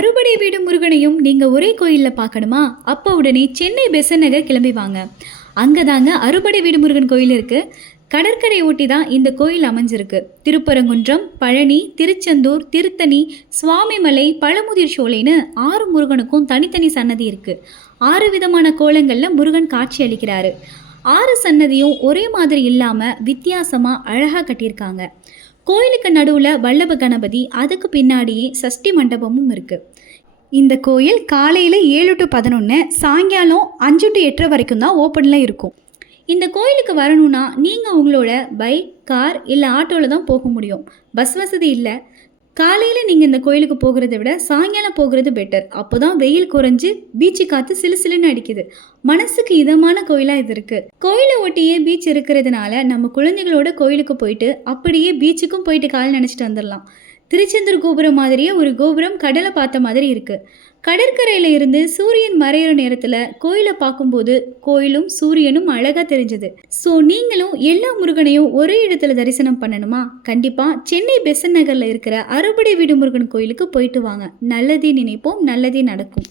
அறுபடை வீடு முருகனையும் நீங்க ஒரே கோயில்ல பார்க்கணுமா? அப்ப உடனே சென்னை பெசன்ட் நகர் கிளம்பி வாங்க. அங்க தாங்க அறுபடை வீடு முருகன் கோயில் இருக்கு. கடற்கரை ஒட்டி தான் இந்த கோயில் அமைஞ்சிருக்கு. திருப்பரங்குன்றம், பழனி, திருச்செந்தூர், திருத்தணி, சுவாமிமலை, பழமுதிர் சோலைன்னு 6 முருகனுக்கும் தனித்தனி சன்னதி இருக்கு. 6 விதமான கோலங்கள்ல முருகன் காட்சி அளிக்கிறாரு. 6 சன்னதியும் ஒரே மாதிரி இல்லாம வித்தியாசமா அழகா கட்டியிருக்காங்க. கோயிலுக்கு நடுவில் வல்லப கணபதி, அதுக்கு பின்னாடியே சஷ்டி மண்டபமும் இருக்குது. இந்த கோயில் காலையில் 7 to 11, சாயங்காலம் 5 to 8 வரைக்கும் தான் ஓப்பனில் இருக்கும். இந்த கோயிலுக்கு வரணும்னா நீங்கள் உங்களோட பைக், கார் இல்லை ஆட்டோவில் தான் போக முடியும். பஸ் வசதி இல்லை. காலையில் நீங்கள் இந்த கோயிலுக்கு போகிறத விட சாயங்காலம் போகிறது பெட்டர். அப்போ தான் வெயில் குறைஞ்சி பீச்சு காற்று சிலு சிலுன்னு அடிக்குது. மனசுக்கு இதமான கோயிலாக இது இருக்குது. கோயிலை ஒட்டியே பீச் இருக்கிறதுனால நம்ம குழந்தைகளோட கோயிலுக்கு போயிட்டு அப்படியே பீச்சுக்கும் போயிட்டு கால் நினச்சிட்டு வந்துடலாம். திருச்செந்தூர் கோபுரம் மாதிரியே ஒரு கோபுரம் கடலை பார்த்த மாதிரி இருக்குது. கடற்கரையில் இருந்து சூரியன் மறையிற நேரத்தில் கோயிலை பார்க்கும்போது கோயிலும் சூரியனும் அழகாக தெரிஞ்சது. ஸோ நீங்களும் எல்லா முருகனையும் ஒரே இடத்துல தரிசனம் பண்ணணுமா? கண்டிப்பாக சென்னை பெசன்ட் நகரில் இருக்கிற அறுபடை வீடு முருகன் கோயிலுக்கு போயிட்டு வாங்க. நல்லதே நினைப்போம், நல்லதே நடக்கும்.